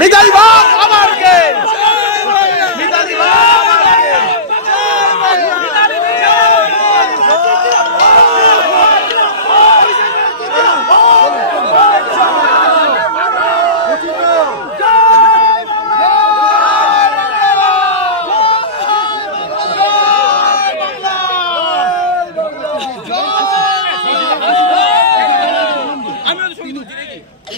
মিতালি বাপ আমারকে মিতালি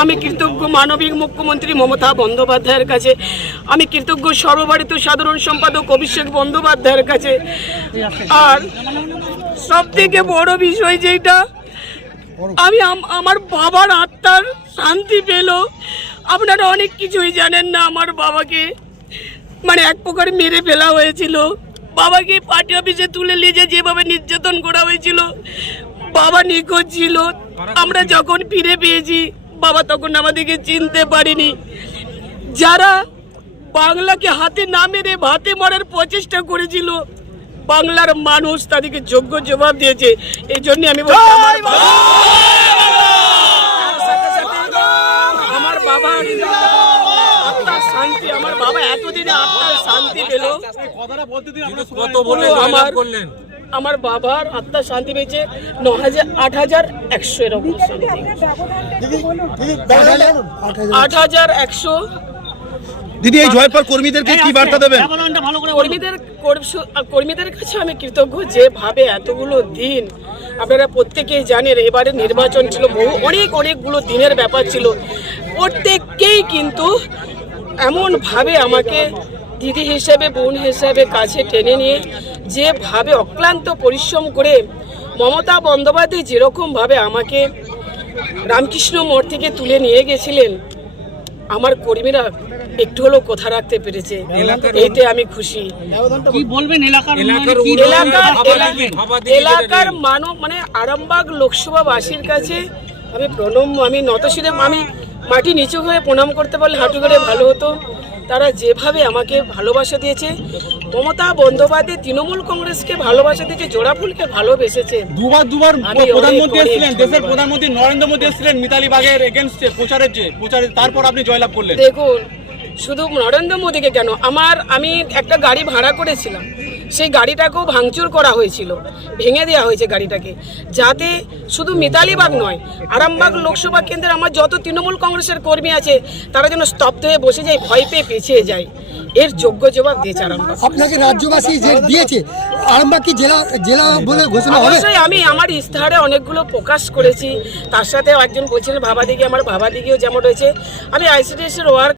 আমি কৃতজ্ঞ মানবিক মুখ্যমন্ত্রী মমতা বন্দ্যোপাধ্যায়ের কাছে, আমি কৃতজ্ঞ সর্বভারতীয় সাধারণ সম্পাদক অভিষেক বন্দ্যোপাধ্যায়ের কাছে। আর সব থেকে বড় বিষয় যেটা, আমি আমার বাবার আত্মার শান্তি পেল। আপনারা অনেক কিছুই জানেন না আমার বাবাকে। মানে এক প্রকার মেরে ফেলা হয়েছিল। বাবাকে পার্টি অফিসে তুলে নিয়ে যেভাবে নির্যাতন করা হয়েছিল, বাবা নিখোঁজ ছিল। আমরা যখন ফিরে পেয়েছি বাবা তখন আমাদেরকে চিনতে পারিনি। যারা বাংলাকে হাতে না মেরে ভাতে মারার প্রচেষ্টা করেছিল বাংলার মানুষ তাদেরকে যোগ্য জবাব দিয়েছে। এই জন্য আমি আমার বাবা আত্মার শান্তি আমার বাবা এতদিনে আত্মার শান্তি পেল। কত বলে আমার করলেন? আমার বাবার আত্মা শান্তি পেয়েছে ন হাজার আট হাজার একশো এরকম আট হাজার একশো দিদি এই পর কর্মীদেরকে কি বার্তা দেবেন? কর্মীদের কর্ম- কর্মীদের কাছে আমি কৃতজ্ঞ যেভাবে এতগুলো দিন আপনারা প্রত্যেকেই জানেন এবারে নির্বাচন ছিল বহু অনেক অনেকগুলো দিনের ব্যাপার ছিল। প্রত্যেককেই কিন্তু এমনভাবে আমাকে দিদি হিসেবে বোন হিসেবে কাছে টেনে নিয়ে যেভাবে অক্লান্ত পরিশ্রম করে মমতা বন্দ্যোপাধ্যায় যেরকমভাবে আমাকে রামকৃষ্ণ মোড় থেকে তুলে নিয়ে গেছিলেন আমার কর্মীরা একটু হলেও কথা রাখতে পেরেছে। এইতে আমি খুশি। কি বলবেন এলাকার এলাকার। মানব মানে আরামবাগ লোকসভাবাসীর কাছে আমি প্রণম আমি নতশিরে আমি মাটি নিচু হয়ে প্রণাম করতে পারলে হাঁটু করে ভালো হতো। তারা যেভাবে আমাকে ভালোবাসা দিয়েছে মমতা বন্দ্যোপাধ্যায় তৃণমূল কংগ্রেসকে ভালোবাসা দিয়েছে জোড়াফুলকে ভালোবেসেছে। দুবার দুবার প্রধানমন্ত্রী এসেছিলেন দেশের প্রধানমন্ত্রী নরেন্দ্র মোদী এসেছিলেন মিতালি বাগের এগেনস্টে প্রচারের যে প্রচারে তারপর আপনি জয়লাভ করলেন। দেখুন শুধু নরেন্দ্র মোদীকে কেন আমার আমি একটা গাড়ি ভাড়া করেছিলাম। সেই গাড়িটাকেও ভাঙচুর করা হয়েছিল ভেঙে দেওয়া হয়েছে গাড়িটাকে। যাতে শুধু মিতালিবাগ নয় আরামবাগ লোকসভা কেন্দ্রে আমার যত তৃণমূল কংগ্রেসের কর্মী আছে তারা যেন স্তব্ধ হয়ে বসে যায় ভয় পেয়ে পিছিয়ে যায়। এর যোগ্য জবাব দিয়েছে আরামবাগ। আপনাকে রাজ্যবাসী যে দিয়েছে আরামবাগ কি জেলা জেলা বলে ঘোষণা হবে? অবশ্যই আমি আমার ইস্তাহারে অনেকগুলো প্রকাশ করেছি। তার সাথে একজন বলছিলেন ভাবা দিকে আমার ভাবা দিকেও যেমন রয়েছে। আমি আইসিডিএস এর ওয়ার্ক